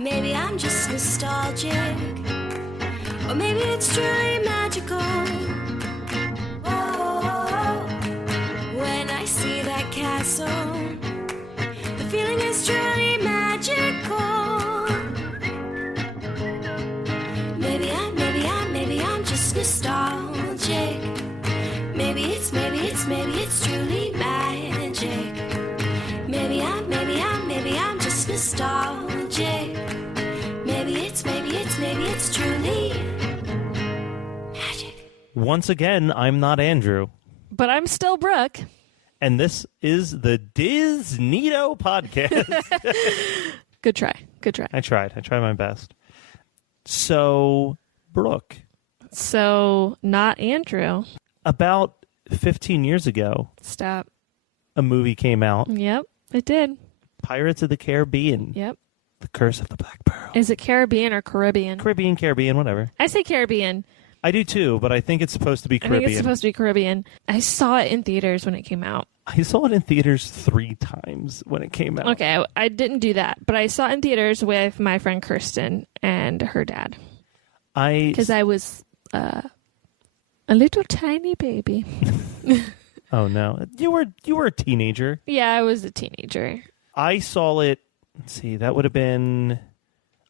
Maybe I'm just nostalgic, or maybe it's truly magical. Oh, when I see that castle, the feeling is truly magical. Maybe I'm just nostalgic. Maybe it's truly magic. Maybe I'm just nostalgic. Maybe it's truly magic. Once again, I'm not Andrew. But I'm still Brooke. And this is the DisNeato podcast. Good try. I tried my best. So, Brooke. So, not Andrew. About 15 years ago, Stop. a movie came out. Yep, it did. Pirates of the Caribbean. Yep. The Curse of the Black Pearl. Is it Caribbean or Caribbean? Caribbean, whatever. I say Caribbean. I do too, but I think it's supposed to be Caribbean. I think it's supposed to be Caribbean. I saw it in theaters when it came out. I saw it in theaters 3 times when it came out. Okay, I didn't do that, but I saw it in theaters with my friend Kirsten and her dad. Because I was a little tiny baby. Oh no, you were a teenager. Yeah, I was a teenager. I saw it. Let's see, I would have been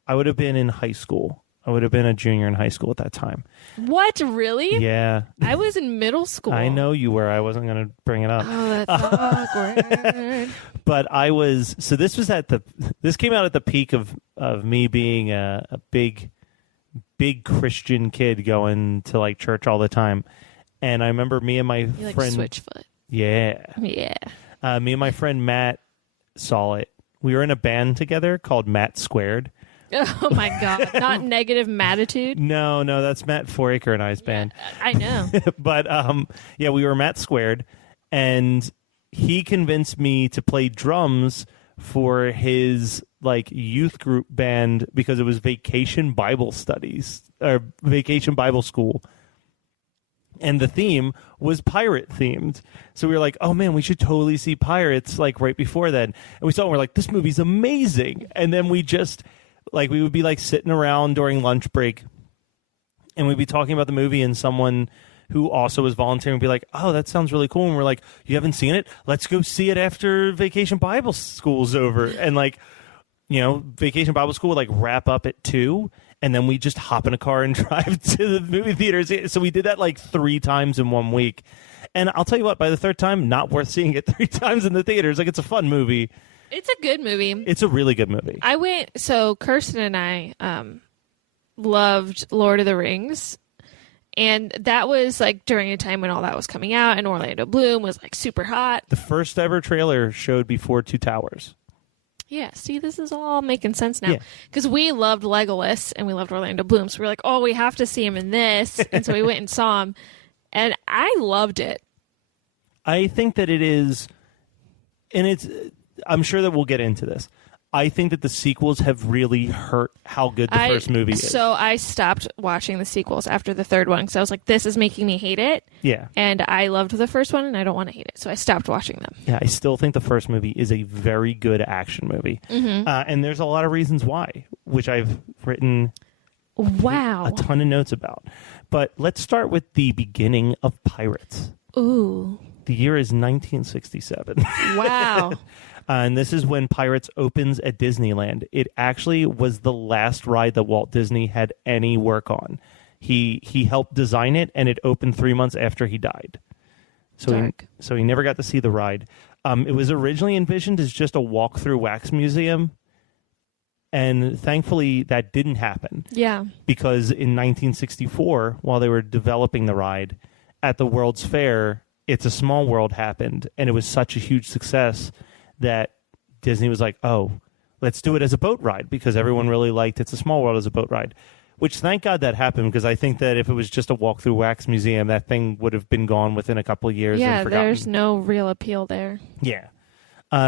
in high school. I would have been a junior in high school at that time. What, really? Yeah. I was in middle school. I know you were. I wasn't going to bring it up. Oh, that's awkward. But I was. So this came out at the peak of me being a big Christian kid going to like church all the time. And I remember me and my You friend. like Switchfoot. Yeah. Yeah. Me and my friend Matt saw it. We were in a band together called Matt Squared. Oh my God! Not negative Mattitude. No, that's Matt Foraker and I's band. I know. But yeah, we were Matt Squared, and he convinced me to play drums for his like youth group band because it was Vacation Bible Studies or Vacation Bible School. And the theme was pirate themed. So we were like, oh man, we should totally see Pirates like right before then. And we saw it and we're like, this movie's amazing. And then we just like, we would be like sitting around during lunch break and we'd be talking about the movie and someone who also was volunteering would be like, oh, that sounds really cool. And we're like, you haven't seen it? Let's go see it after Vacation Bible School's over. And like, you know, Vacation Bible School would like wrap up at 2. And then we just hop in a car and drive to the movie theaters. So we did that like 3 times in 1 week. And I'll tell you what, by the 3rd time, not worth seeing it 3 times in the theaters. Like, it's a fun movie. It's a good movie. It's a really good movie. So Kirsten and I loved Lord of the Rings. And that was like during a time when all that was coming out and Orlando Bloom was like super hot. The first ever trailer showed before 2 Towers. Yeah, see, this is all making sense now. Because we loved Legolas and we loved Orlando Bloom. So we were like, oh, we have to see him in this. And so we went and saw him. And I loved it. I think that it is, and I'm sure that we'll get into this. I think that the sequels have really hurt how good the first movie is. So I stopped watching the sequels after the 3rd one because I was like, this is making me hate it. Yeah. And I loved the first one and I don't want to hate it. So I stopped watching them. Yeah, I still think the first movie is a very good action movie. Mm-hmm. And there's a lot of reasons why, which I've written a ton of notes about. But let's start with the beginning of Pirates. Ooh. The year is 1967. Wow. And this is when Pirates opens at Disneyland. It actually was the last ride that Walt Disney had any work on. He helped design it, and it opened 3 months after he died. So he never got to see the ride. It was originally envisioned as just a walk-through wax museum, and thankfully that didn't happen. Yeah. Because in 1964, while they were developing the ride, at the World's Fair, It's a Small World happened, and it was such a huge success that Disney was like, oh, let's do it as a boat ride because everyone really liked It's a Small World as a boat ride, which thank God that happened because I think that if it was just a walk-through wax museum, that thing would have been gone within a couple of years. Yeah, and forgotten. There's no real appeal there. Yeah.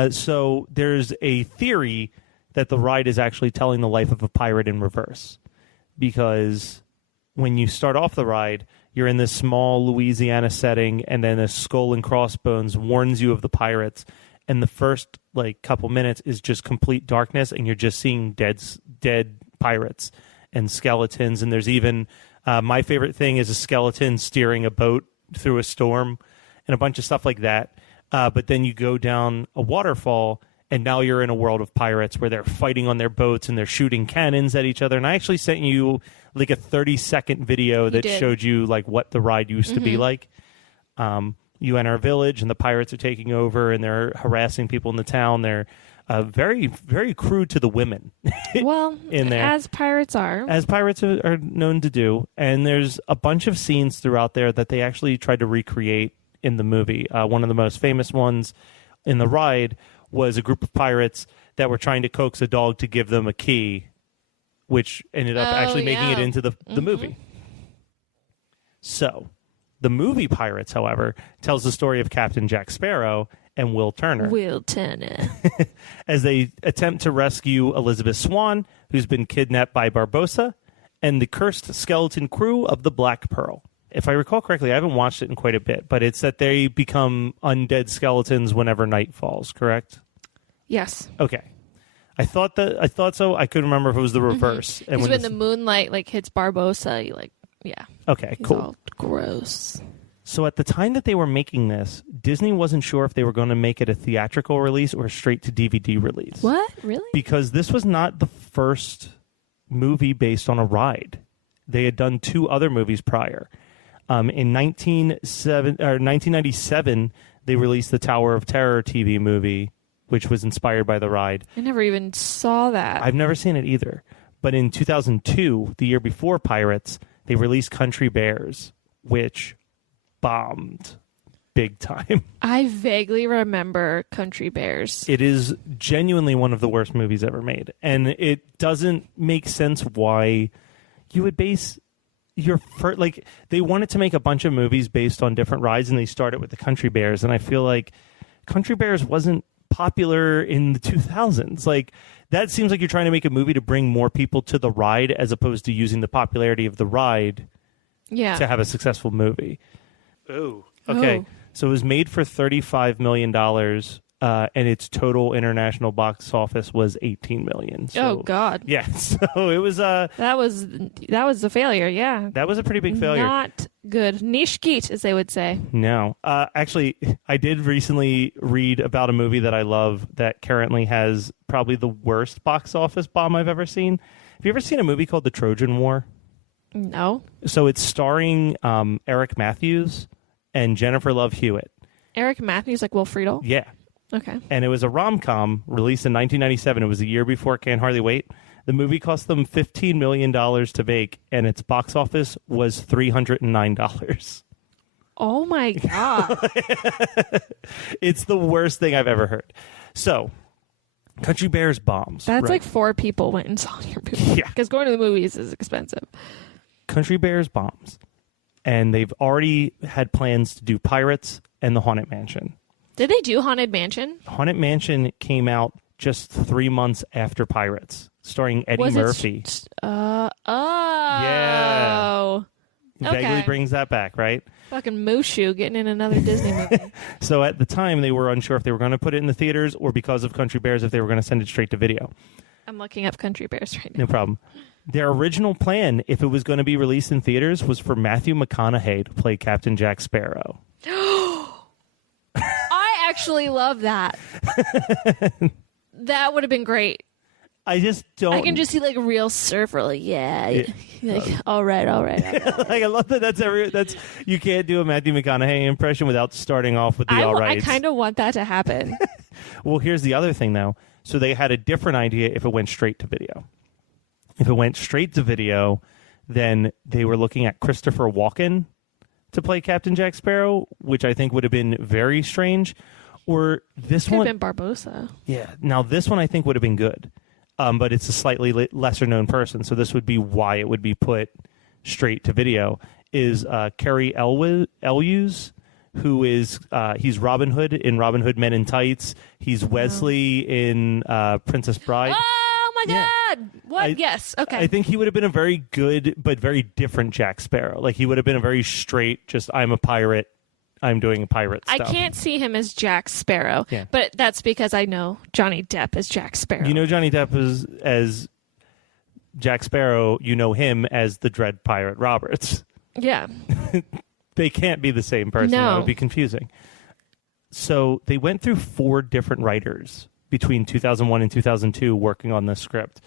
So there's a theory that the ride is actually telling the life of a pirate in reverse because when you start off the ride, you're in this small Louisiana setting and then a skull and crossbones warns you of the pirates. And the first like couple minutes is just complete darkness, and you're just seeing dead dead pirates and skeletons. And there's even my favorite thing is a skeleton steering a boat through a storm and a bunch of stuff like that. But then you go down a waterfall, and now you're in a world of pirates where they're fighting on their boats and they're shooting cannons at each other. And I actually sent you like a 30-second video that showed you like what the ride used to be like. You enter a village and the pirates are taking over and they're harassing people in the town. They're very, very crude to the women. Well, in there. as pirates are. As pirates are known to do. And there's a bunch of scenes throughout there that they actually tried to recreate in the movie. One of the most famous ones in the ride was a group of pirates that were trying to coax a dog to give them a key, which ended up actually making it into the movie. So, the movie Pirates, however, tells the story of Captain Jack Sparrow and Will Turner. As they attempt to rescue Elizabeth Swann, who's been kidnapped by Barbossa, and the cursed skeleton crew of the Black Pearl. If I recall correctly, I haven't watched it in quite a bit, but it's that they become undead skeletons whenever night falls, correct? Yes. Okay. I thought so. I couldn't remember if it was the reverse. Because when the moonlight like hits Barbossa, you like, yeah. Okay, he's cool. All gross. So at the time that they were making this, Disney wasn't sure if they were going to make it a theatrical release or a straight to DVD release. What? Really? Because this was not the first movie based on a ride. They had done 2 other movies prior. In 1997, they released the Tower of Terror TV movie, which was inspired by the ride. I never even saw that. I've never seen it either. But in 2002, the year before Pirates, they released Country Bears, which bombed big time. I vaguely remember Country Bears. It is genuinely one of the worst movies ever made. And it doesn't make sense why you would base your first, like, they wanted to make a bunch of movies based on different rides, and they started with the Country Bears. And I feel like Country Bears wasn't popular in the 2000s. Like, that seems like you're trying to make a movie to bring more people to the ride as opposed to using the popularity of the ride to have a successful movie. Oh, okay. Oh. So it was made for $35 million, and its total international box office was $18 million. So, oh God! Yeah, so it was that was a failure. Yeah, that was a pretty big failure. Not good. Niche geet, as they would say. No, actually, I did recently read about a movie that I love that currently has probably the worst box office bomb I've ever seen. Have you ever seen a movie called The Trojan War? No. So it's starring Eric Matthews and Jennifer Love Hewitt. Eric Matthews, like Will Friedle? Yeah. Okay. And it was a rom-com released in 1997. It was a year before Can't Hardly Wait. The movie cost them $15 million to make, and its box office was $309. Oh, my God. It's the worst thing I've ever heard. So, Country Bears bombs. That's right? like 4 people went and saw your movie. Yeah. Because going to the movies is expensive. Country Bears bombs. And they've already had plans to do Pirates and the Haunted Mansion. Did they do Haunted Mansion? Haunted Mansion came out just 3 months after Pirates, starring Eddie Murphy. Yeah. Vaguely Okay. brings that back, right? Fucking Mushu getting in another Disney movie. So at the time, they were unsure if they were going to put it in the theaters or because of Country Bears, if they were going to send it straight to video. I'm looking up Country Bears right now. No problem. Their original plan, if it was going to be released in theaters, was for Matthew McConaughey to play Captain Jack Sparrow. I actually love that. That would have been great. I just don't. I can just see like a real surfer, like like all right. Like, I love that. That's you can't do a Matthew McConaughey impression without starting off with the all right. I kind of want that to happen. Well, here's the other thing, though. So they had a different idea if it went straight to video. If it went straight to video, then they were looking at Christopher Walken to play Captain Jack Sparrow, which I think would have been very strange. Or this Could one, have been Barbossa. Yeah. Now this one I think would have been good, but it's a slightly lesser known person, so this would be why it would be put straight to video. Is Carrie Elwes, who is he's Robin Hood in Robin Hood Men in Tights. He's Wesley in Princess Bride. Oh my God! What? Yes. Okay. I think he would have been a very good but very different Jack Sparrow. Like, he would have been a very straight, just I'm a pirate. I'm doing pirate stuff. I can't see him as Jack Sparrow, but that's because I know Johnny Depp as Jack Sparrow. You know Johnny Depp as Jack Sparrow, you know him as the Dread Pirate Roberts. Yeah. They can't be the same person. No. That would be confusing. So they went through 4 different writers between 2001 and 2002 working on this script.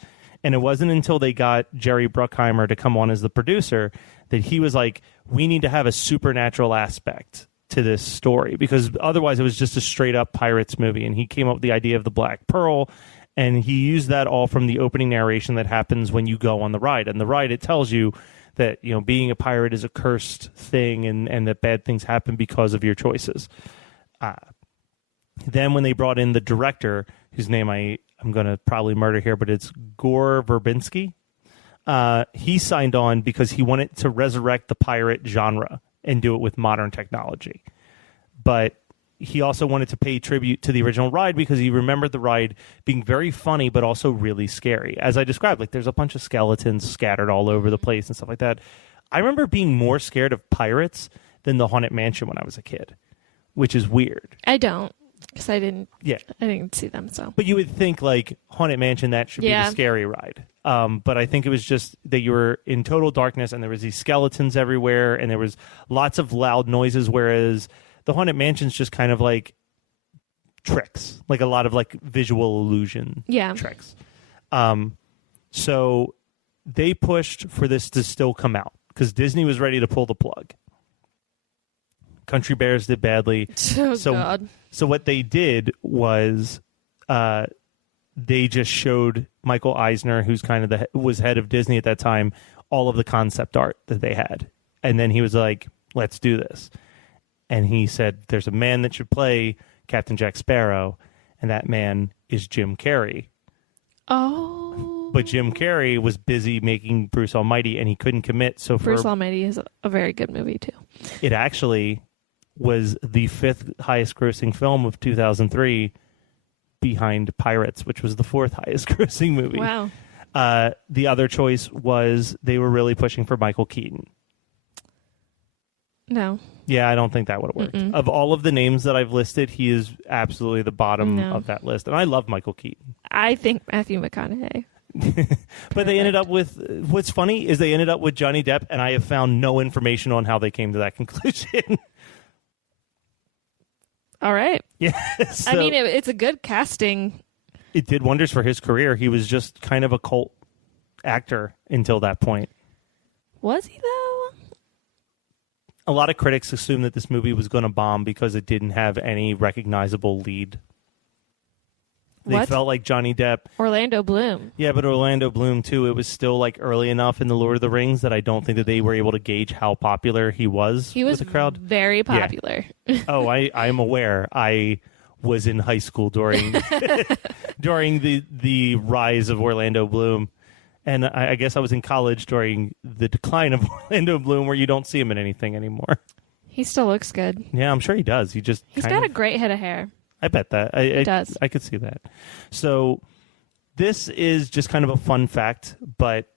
And it wasn't until they got Jerry Bruckheimer to come on as the producer that he was like, we need to have a supernatural aspect to this story, because otherwise it was just a straight up pirates movie. And he came up with the idea of the Black Pearl, and he used that all from the opening narration that happens when you go on the ride. And the ride, it tells you that, you know, being a pirate is a cursed thing, and that bad things happen because of your choices. Then when they brought in the director, whose name I'm going to probably murder here, but it's Gore Verbinski. He signed on because he wanted to resurrect the pirate genre and do it with modern technology. But he also wanted to pay tribute to the original ride because he remembered the ride being very funny but also really scary. As I described, like there's a bunch of skeletons scattered all over the place and stuff like that. I remember being more scared of pirates than the Haunted Mansion when I was a kid, which is weird. I don't, because I didn't see them. So, but you would think like Haunted Mansion, that should be the scary ride. But I think it was just that you were in total darkness and there was these skeletons everywhere and there was lots of loud noises, whereas the Haunted Mansion's just kind of like tricks, like a lot of like visual illusion tricks. So they pushed for this to still come out because Disney was ready to pull the plug. Country Bears did badly. So what they did was they just showed Michael Eisner, who's kind of was head of Disney at that time, all of the concept art that they had. And then he was like, let's do this. And he said, there's a man that should play Captain Jack Sparrow, and that man is Jim Carrey. Oh. But Jim Carrey was busy making Bruce Almighty, and he couldn't commit. So Bruce Almighty is a very good movie, too. It actually was the 5th highest grossing film of 2003 behind Pirates, which was the 4th highest grossing movie. Wow. The other choice was they were really pushing for Michael Keaton. No. Yeah, I don't think that would have worked. Mm-mm. Of all of the names that I've listed, he is absolutely the bottom of that list. And I love Michael Keaton. I think Matthew McConaughey. But they ended up with, what's funny is they ended up with Johnny Depp, and I have found no information on how they came to that conclusion. All right. Yeah. So I mean, it's a good casting. It did wonders for his career. He was just kind of a cult actor until that point. Was he, though? A lot of critics assumed that this movie was going to bomb because it didn't have any recognizable lead. They felt like Johnny Depp. Orlando Bloom. Yeah, but Orlando Bloom, too. It was still like early enough in The Lord of the Rings that I don't think that they were able to gauge how popular he was with the crowd. Very popular. Yeah. Oh, I'm aware. I was in high school during during the rise of Orlando Bloom. And I guess I was in college during the decline of Orlando Bloom, where you don't see him in anything anymore. He still looks good. Yeah, I'm sure he does. He's got a great head of hair. I bet that. He does. I could see that. So this is just kind of a fun fact, but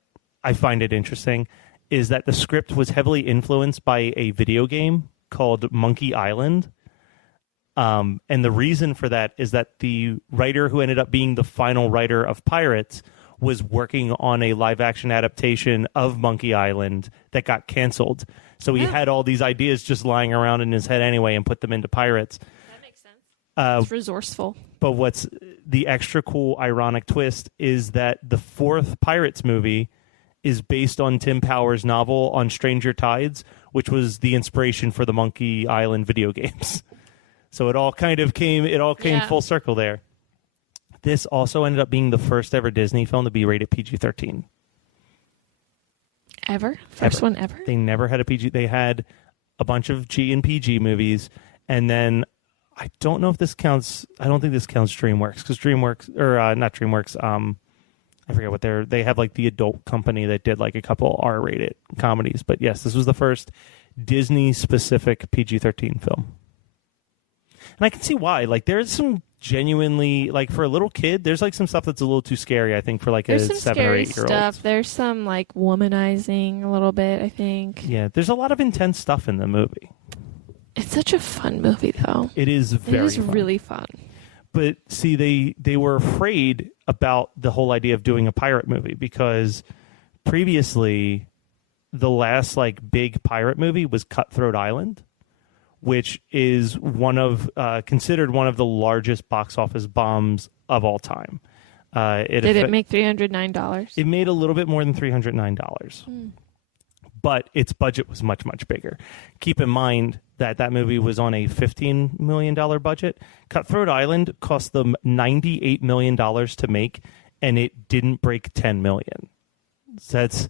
I find it interesting, is that the script was heavily influenced by a video game called Monkey Island. And the reason for that is that the writer who ended up being the final writer of Pirates was working on a live-action adaptation of Monkey Island that got canceled. So he had all these ideas just lying around in his head anyway and put them into Pirates. That makes sense. It's resourceful. But what's the extra cool, ironic twist is that the 4th Pirates movie is based on Tim Power's novel On Stranger Tides, which was the inspiration for the Monkey Island video games. So it all came full circle there. This also ended up being the first ever Disney film to be rated PG-13. First one ever? They never had a PG. They had a bunch of G and PG movies, and then I don't know if this counts. I don't think this counts DreamWorks, because not DreamWorks. I forget what they have, like the adult company that did like a couple R-rated comedies. But yes, this was the first Disney-specific PG-13 film. And I can see why. Like, there's some genuinely, like, for a little kid, there's like some stuff that's a little too scary, I think, for like a 7 or 8 year old. Stuff. There's some like womanizing a little bit, I think. Yeah, there's a lot of intense stuff in the movie. It's such a fun movie, though. It is very fun. Really fun. But see, they were afraid about the whole idea of doing a pirate movie because previously the last like big pirate movie was Cutthroat Island, which is considered one of the largest box office bombs of all time. Did it make $309? It made a little bit more than $309. But its budget was much, much bigger. Keep in mind that movie was on a $15 million budget. Cutthroat Island cost them $98 million to make, and it didn't break $10 million. So that's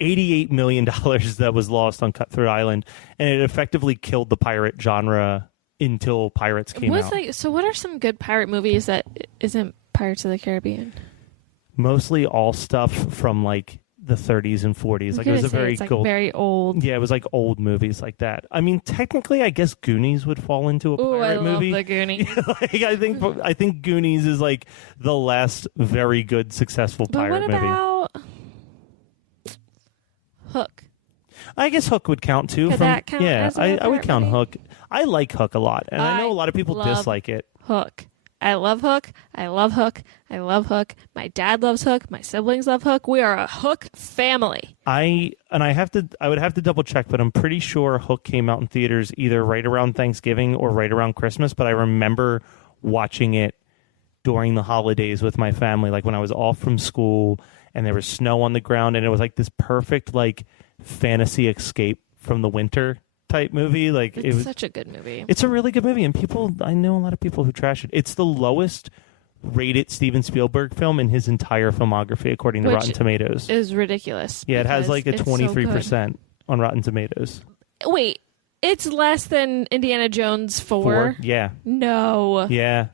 $88 million that was lost on Cutthroat Island, and it effectively killed the pirate genre until Pirates came out. So what are some good pirate movies that isn't Pirates of the Caribbean? Mostly all stuff from like the 30s and 40s. Like it was a very very old. Yeah, it was like old movies like that. I mean, technically, I guess Goonies would fall into a pirate movie. I love the Goonies. I think Goonies is like the last very good successful pirate movie. But what about Hook? I guess Hook would count too. Could that count as a I would pirate count movie? Hook. I like Hook a lot, and I know a lot of people dislike it. Hook. I love Hook. I love Hook. I love Hook. My dad loves Hook. My siblings love Hook. We are a Hook family. I would have to double check, but I'm pretty sure Hook came out in theaters either right around Thanksgiving or right around Christmas. But I remember watching it during the holidays with my family, like when I was off from school and there was snow on the ground, and it was like this perfect like fantasy escape from the winter type movie. Like It's such a good movie. It's a really good movie, and I know a lot of people who trash it. It's the lowest rated Steven Spielberg film in his entire filmography, according to Rotten Tomatoes. Is ridiculous. Yeah, it has like a 23% on Rotten Tomatoes. Wait, it's less than Indiana Jones 4? Yeah. No. Yeah.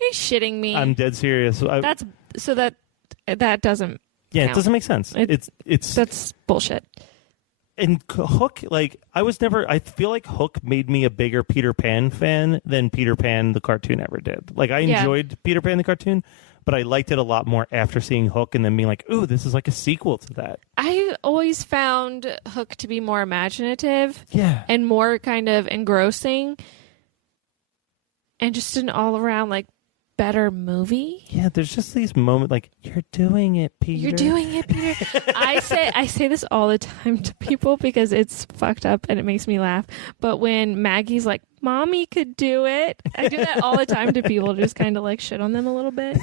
Are you shitting me? I'm dead serious. That doesn't. Yeah, count. it doesn't make sense. That's bullshit. And Hook, like, I feel like Hook made me a bigger Peter Pan fan than Peter Pan the cartoon ever did. Like, I enjoyed Peter Pan the cartoon, but I liked it a lot more after seeing Hook and then being like, ooh, this is like a sequel to that. I always found Hook to be more imaginative. Yeah. And more kind of engrossing. And just an all-around, like, better movie. Yeah, there's just these moments like, you're doing it, Peter. You're doing it, Peter. I say this all the time to people because it's fucked up and it makes me laugh. But when Maggie's like, Mommy could do it, I do that all the time to people, just kind of like shit on them a little bit.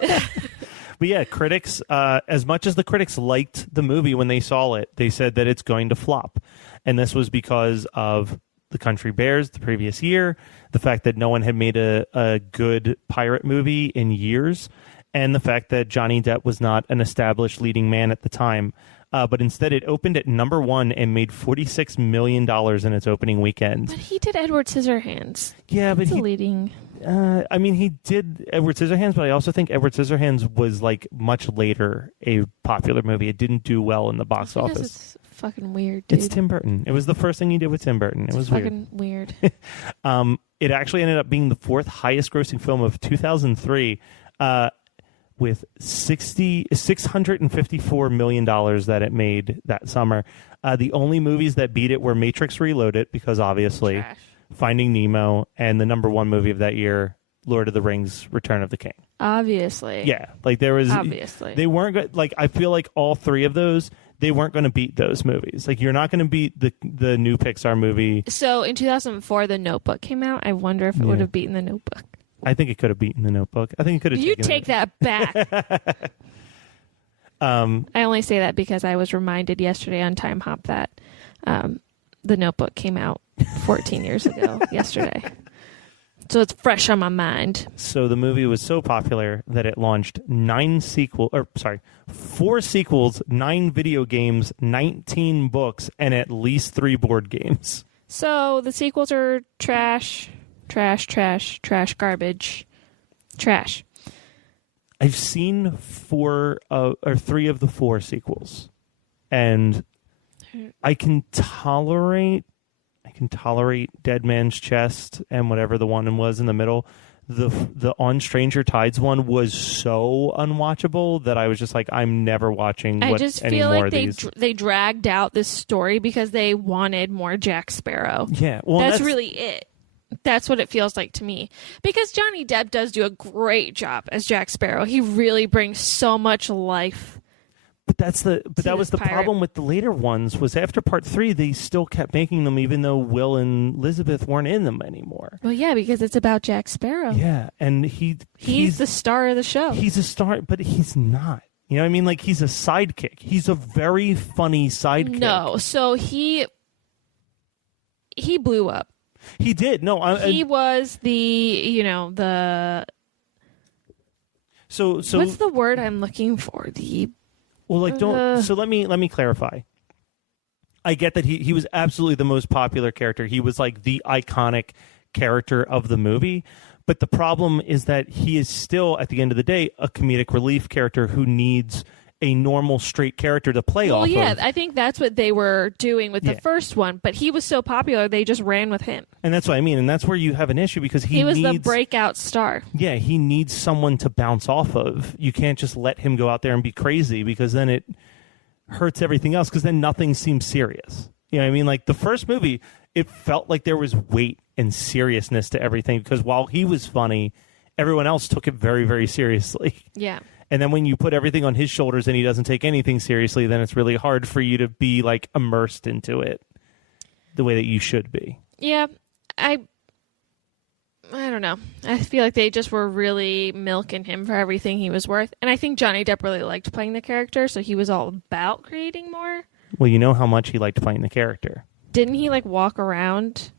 But yeah, critics, as much as the critics liked the movie when they saw it, they said that it's going to flop. And this was because of The Country Bears the previous year, the fact that no one had made a good pirate movie in years, and the fact that Johnny Depp was not an established leading man at the time. But instead, it opened at number 1 and made $46 million in its opening weekend. But he did Edward Scissorhands. Yeah, but That's leading. I mean, he did Edward Scissorhands, but I also think Edward Scissorhands was like much later a popular movie. It didn't do well in the box office. It's fucking weird, dude. It's Tim Burton. It was the first thing he did with Tim Burton. It was fucking weird. It actually ended up being the 4th highest grossing film of 2003 with $654 million that it made that summer. The only movies that beat it were Matrix Reloaded, because obviously Trash. Finding Nemo, and the number 1 movie of that year, Lord of the Rings, Return of the King. Obviously. Yeah, like there was... Obviously. They weren't good. Like, I feel like all 3 of those, they weren't going to beat those movies. Like, you're not going to beat the new Pixar movie. So in 2004, The Notebook came out. I wonder if it would have beaten The Notebook. I think it could have beaten The Notebook. I think it could have. You take that back. I only say that because I was reminded yesterday on Time Hop that The Notebook came out 14 years ago yesterday. So it's fresh on my mind. So the movie was so popular that it launched 4 sequels, 9 video games, 19 books, and at least 3 board games. So the sequels are trash, garbage, trash. I've seen 3 of the 4 sequels, and I can tolerate Dead Man's Chest and whatever the one was in the middle. The On Stranger Tides one was so unwatchable that I was just like, I'm never watching. I just feel like these. they dragged out this story because they wanted more Jack Sparrow. Yeah, well, that's really it. That's what it feels like to me. Because Johnny Depp does do a great job as Jack Sparrow. He really brings so much life. But that was the problem with the later ones, was after part 3, they still kept making them even though Will and Elizabeth weren't in them anymore. Well, yeah, because it's about Jack Sparrow. Yeah, and he's the star of the show. He's a star, but he's not. You know what I mean? Like, he's a sidekick. He's a very funny sidekick. No, so he blew up. He did. No, he was the So what's the word I'm looking for? So let me clarify. I get that he was absolutely the most popular character. He was like the iconic character of the movie. But the problem is that he is still, at the end of the day, a comedic relief character who needs a normal straight character to play off of. Well, yeah, I think that's what they were doing with the first one, but he was so popular they just ran with him. And that's what I mean, and that's where you have an issue because he was the breakout star. Yeah, he needs someone to bounce off of. You can't just let him go out there and be crazy because then it hurts everything else because then nothing seems serious. You know what I mean? Like the first movie, it felt like there was weight and seriousness to everything because while he was funny, everyone else took it very, very seriously. Yeah. And then when you put everything on his shoulders and he doesn't take anything seriously, then it's really hard for you to be like immersed into it the way that you should be. Yeah, I don't know. I feel like they just were really milking him for everything he was worth. And I think Johnny Depp really liked playing the character, so he was all about creating more. Well, you know how much he liked playing the character. Didn't he like walk around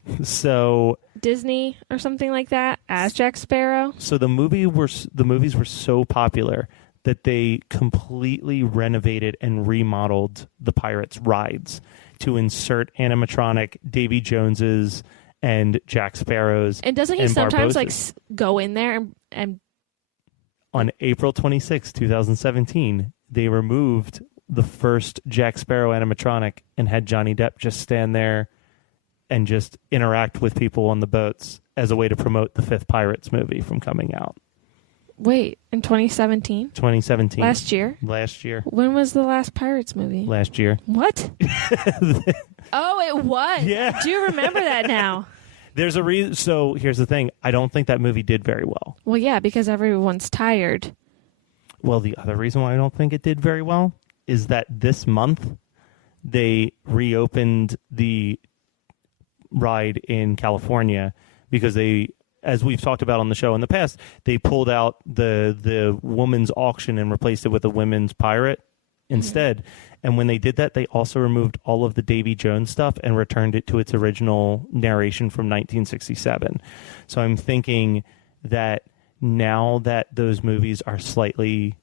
Disney or something like that as Jack Sparrow? So the movies were so popular that they completely renovated and remodeled the Pirates rides to insert animatronic Davy Joneses and Jack Sparrows. And doesn't he sometimes like go in there and on April 26, 2017, they removed the first Jack Sparrow animatronic and had Johnny Depp just stand there and just interact with people on the boats as a way to promote the 5th Pirates movie from coming out. Wait, in 2017? 2017. Last year? Last year. When was the last Pirates movie? Last year. What? Oh, it was. Yeah. I do remember that now. There's a reason. So here's the thing. I don't think that movie did very well. Well, yeah, because everyone's tired. Well, the other reason why I don't think it did very well is that this month they reopened the ride in California because they, as we've talked about on the show in the past, they pulled out the woman's auction and replaced it with a women's pirate instead. And when they did that, they also removed all of the Davy Jones stuff and returned it to its original narration from 1967. So I'm thinking that now that those movies are slightly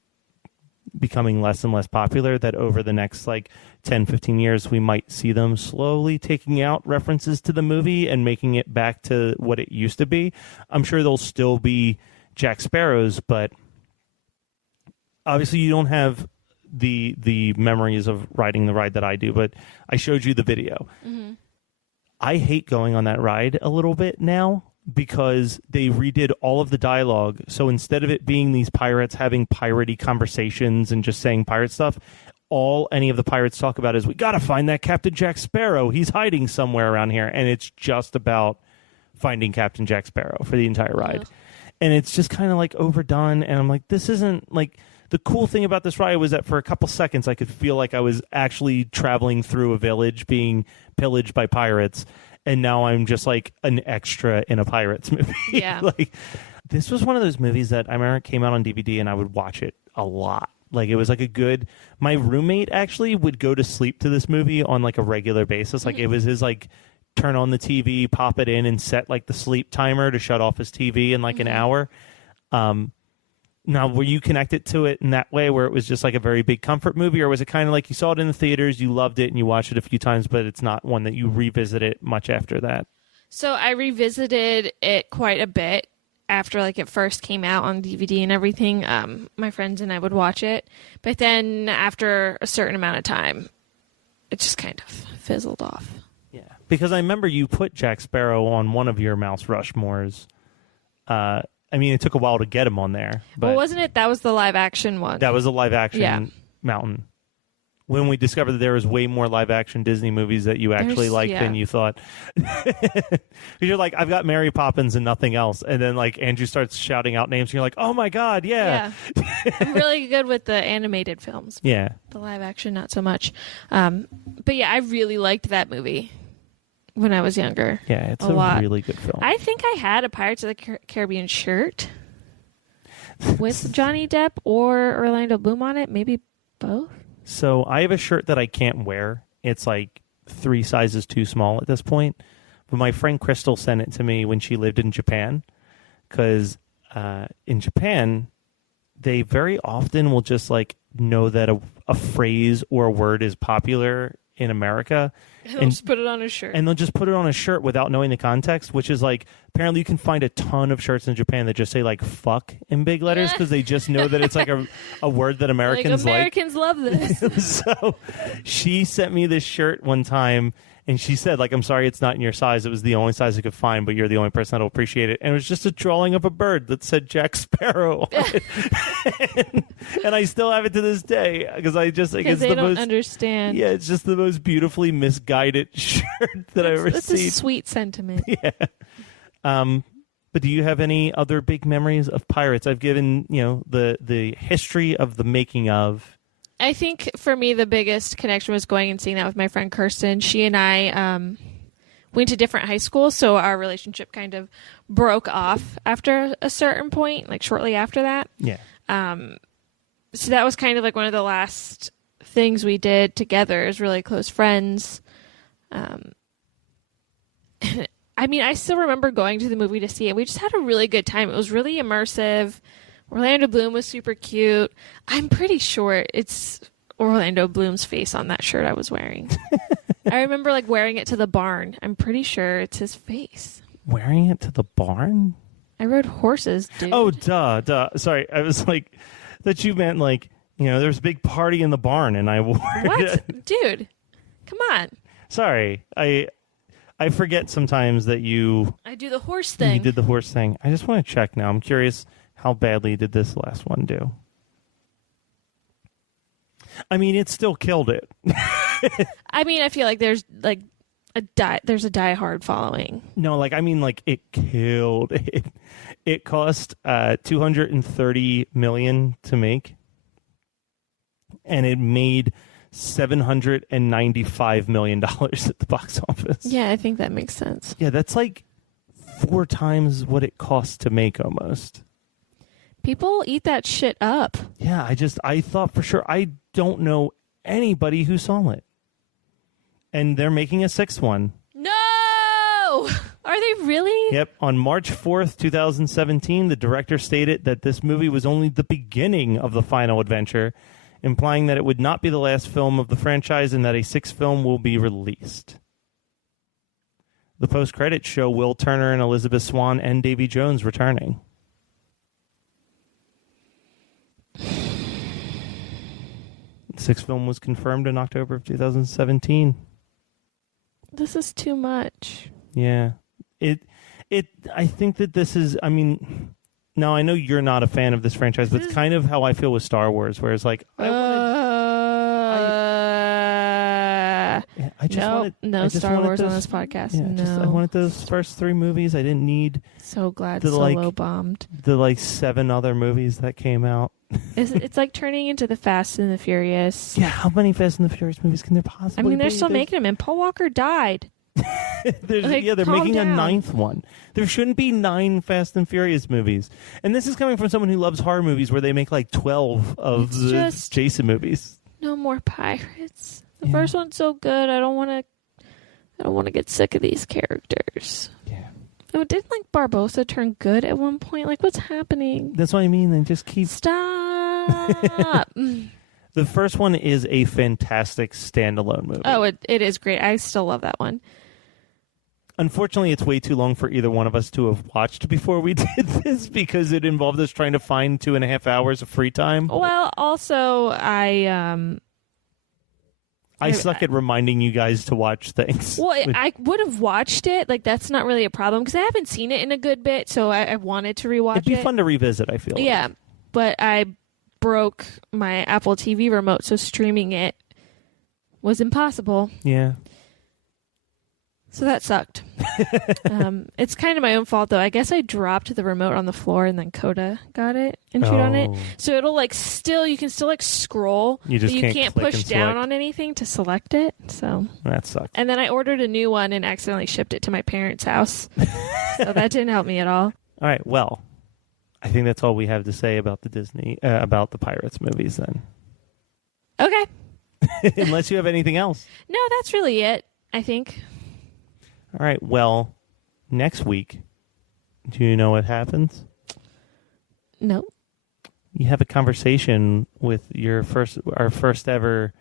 becoming less and less popular, that over the next like 10, 15 years, we might see them slowly taking out references to the movie and making it back to what it used to be. I'm sure there'll still be Jack Sparrows, but obviously you don't have the memories of riding the ride that I do, but I showed you the video. Mm-hmm. I hate going on that ride a little bit now because they redid all of the dialogue. So instead of it being these pirates having piratey conversations and just saying pirate stuff, all any of the pirates talk about is, we got to find that Captain Jack Sparrow. He's hiding somewhere around here. And it's just about finding Captain Jack Sparrow for the entire ride. Yeah. And it's just kind of like overdone. And I'm like, this isn't like... The cool thing about this ride was that for a couple seconds, I could feel like I was actually traveling through a village being pillaged by pirates. And now I'm just like an extra in a Pirates movie. Yeah. Like, this was one of those movies that I remember it came out on DVD and I would watch it a lot. Like, it was like a good... My roommate actually would go to sleep to this movie on like a regular basis. Like, it was his like... turn on the TV, pop it in, and set like the sleep timer to shut off his TV in like an hour. Now, were you connected to it in that way where it was just like a very big comfort movie, or was it kind of like you saw it in the theaters, you loved it, and you watched it a few times, but it's not one that you revisit it much after that? So I revisited it quite a bit after like it first came out on DVD and everything. My friends and I would watch it, but then after a certain amount of time, it just kind of fizzled off. Yeah, because I remember you put Jack Sparrow on one of your Mouse Rushmores. I mean, it took a while to get him on there. But well, wasn't it? That was the live action one. That was a live action Mountain. when we discovered that there was way more live action Disney movies that you actually liked than you thought. Because you're like, I've got Mary Poppins and nothing else. And then like Andrew starts shouting out names and you're like, oh my God, yeah. I'm really good with the animated films. Yeah. The live action, not so much. But yeah, I really liked that movie when I was younger. Yeah, it's a lot. really good film. I think I had a Pirates of the Caribbean shirt with Johnny Depp or Orlando Bloom on it. Maybe both. So I have a shirt that I can't wear. It's like 3 sizes too small at this point. But my friend Crystal sent it to me when she lived in Japan. Because in Japan, they very often will just like know that a phrase or a word is popular in America. And they'll just put it on a shirt. And they'll just put it on a shirt without knowing the context, which is like, apparently you can find a ton of shirts in Japan that just say like fuck in big letters because they just know that it's like a word that Americans like. Americans love this. So she sent me this shirt one time and she said, like, I'm sorry it's not in your size. It was the only size I could find, but you're the only person that'll appreciate it. And it was just a drawing of a bird that said Jack Sparrow on it. and I still have it to this day because I just think it's they the don't most understand. Yeah, it's just the most beautifully misguided shirt that I've ever seen. It's a sweet sentiment. Yeah. But do you have any other big memories of Pirates? I've given, the history of the making of. I think for me, the biggest connection was going and seeing that with my friend Kirsten. She and I went to different high schools, so our relationship kind of broke off after a certain point, like shortly after that. Yeah. So that was kind of like one of the last things we did together as really close friends. I mean, I still remember going to the movie to see it. We just had a really good time. It was really immersive. Orlando Bloom was super cute. I'm pretty sure it's Orlando Bloom's face on that shirt I was wearing. I remember like wearing it to the barn. I'm pretty sure it's his face. Wearing it to the barn? I rode horses, dude. Oh, duh. Sorry, I was like, that you meant like, there was a big party in the barn and I wore it. What? Dude, come on. Sorry, I forget sometimes that I do the horse thing. You did the horse thing. I just want to check now. I'm curious, how badly did this last one do? I mean, it still killed it. I mean, I feel like there's like there's a diehard following. No, like I mean, like it killed it. It cost $230 million to make, and it made $795 million at the box office. Yeah, I think that makes sense. Yeah, that's like 4 times what it cost to make almost. People eat that shit up. Yeah, I thought for sure. I don't know anybody who saw it. And they're making a 6th one. No! Are they really? Yep. On March 4th, 2017, the director stated that this movie was only the beginning of the final adventure, implying that it would not be the last film of the franchise and that a 6th film will be released. The post-credits show Will Turner and Elizabeth Swann and Davy Jones returning. The 6th film was confirmed in October of 2017. This is too much. Yeah. I think that this is, I mean, now I know you're not a fan of this franchise, but it's kind of how I feel with Star Wars, where it's like, no Star Wars on this podcast. Yeah, no. I wanted those first 3 movies. I didn't need. So glad the, Solo bombed. The 7 other movies that came out. It's like turning into the Fast and the Furious. Yeah, how many Fast and the Furious movies can there possibly be? I mean, they're still making them, and Paul Walker died. They're making down. a 9th one. There shouldn't be 9 Fast and Furious movies. And this is coming from someone who loves horror movies where they make like 12 of the Jason movies. No more pirates. The first one's so good. I don't want to get sick of these characters. Yeah. Oh, didn't like Barbossa turn good at one point? Like, what's happening? That's what I mean. They just keep Stop. The first one is a fantastic standalone movie. Oh, it is great. I still love that one. Unfortunately, it's way too long for either one of us to have watched before we did this because it involved us trying to find 2.5 hours of free time. Well, also, I suck at reminding you guys to watch things. Well, I would have watched it. Like, that's not really a problem because I haven't seen it in a good bit, so I wanted to rewatch it. It'd be fun to revisit, I feel. Yeah, but I broke my Apple TV remote, so streaming it was impossible. Yeah. So that sucked. It's kind of my own fault, though. I guess I dropped the remote on the floor, and then Coda got it and chewed on it. So it'll you can still scroll. You just but you can't push down on anything to select it. So that sucks. And then I ordered a new one and accidentally shipped it to my parents' house. So that didn't help me at all. All right. Well, I think that's all we have to say about the about the Pirates movies then. Okay. Unless you have anything else. No, that's really it, I think. All right. Well, next week, do you know what happens? No. You have a conversation with our first ever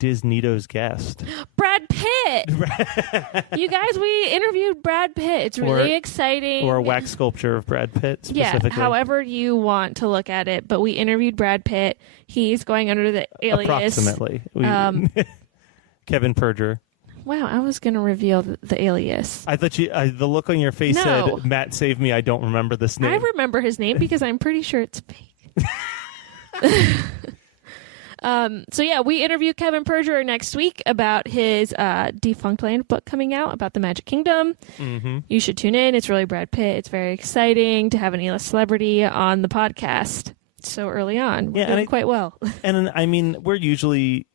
DisNeato's guest. Brad Pitt! You guys, we interviewed Brad Pitt. It's really exciting. Or a wax sculpture of Brad Pitt, specifically. Yeah, however you want to look at it. But we interviewed Brad Pitt. He's going under the alias. Approximately. Kevin Perger. Wow, I was going to reveal the alias. I thought the look on your face said, Matt, save me, I don't remember this name. I remember his name because I'm pretty sure it's fake. So yeah, we interview Kevin Perger next week about his Defunct Land book coming out about the Magic Kingdom. Mm-hmm. You should tune in. It's really Brad Pitt. It's very exciting to have an A-list celebrity on the podcast so early on. We're doing quite well. And I mean, we're usually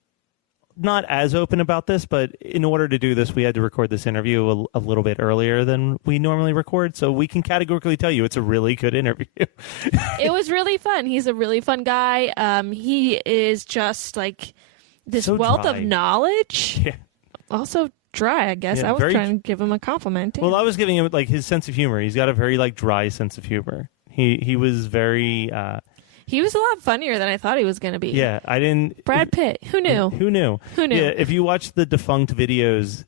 not as open about this, but in order to do this, we had to record this interview a little bit earlier than we normally record, so we can categorically tell you it's a really good interview. It was really fun. He's a really fun guy. He is just like this wealth of knowledge. Yeah. Also dry, I guess. Yeah, I was trying to give him a compliment. Well, I was giving him his sense of humor. He's got a very dry sense of humor. He was very... He was a lot funnier than I thought he was going to be. Yeah, I didn't... Brad Pitt. Who knew? Who knew? Yeah, if you watch the defunct videos,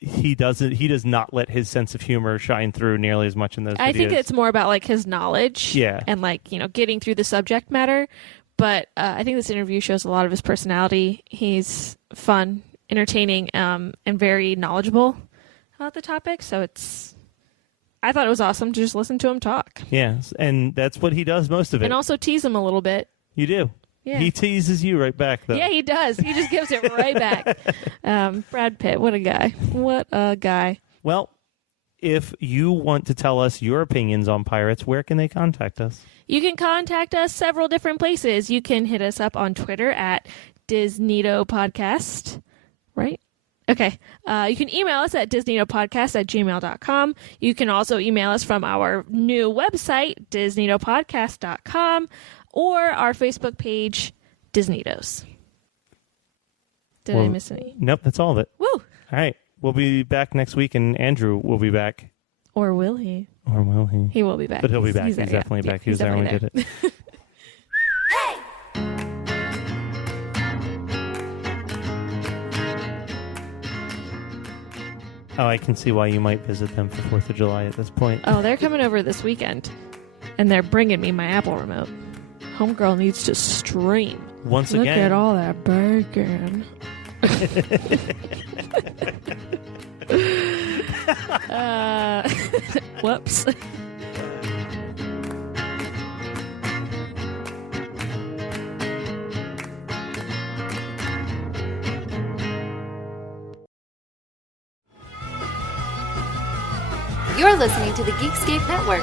he does not let his sense of humor shine through nearly as much in those videos. I think it's more about his knowledge. Yeah. And getting through the subject matter. But I think this interview shows a lot of his personality. He's fun, entertaining, and very knowledgeable about the topic. So I thought it was awesome to just listen to him talk. Yes, and that's what he does most of it. And also tease him a little bit. You do. Yeah. He teases you right back, though. Yeah, he does. He just gives it right back. Brad Pitt, what a guy. What a guy. Well, if you want to tell us your opinions on pirates, where can they contact us? You can contact us several different places. You can hit us up on Twitter at DisNeato Podcast, right? Okay. You can email us at disneatopodcast@gmail.com. You can also email us from our new website, disneatopodcast.com, or our Facebook page, DisNeatos. Did I miss any? Nope, that's all of it. Woo! All right. We'll be back next week, and Andrew will be back. Or will he? Or will he? He will be back. But he'll be back. He's definitely back. He was there when we did it. Oh, I can see why you might visit them for 4th of July at this point. Oh, they're coming over this weekend, and they're bringing me my Apple remote. Homegirl needs to stream. Once again. Look at all that bacon. Whoops. You're listening to the Geekscape Network.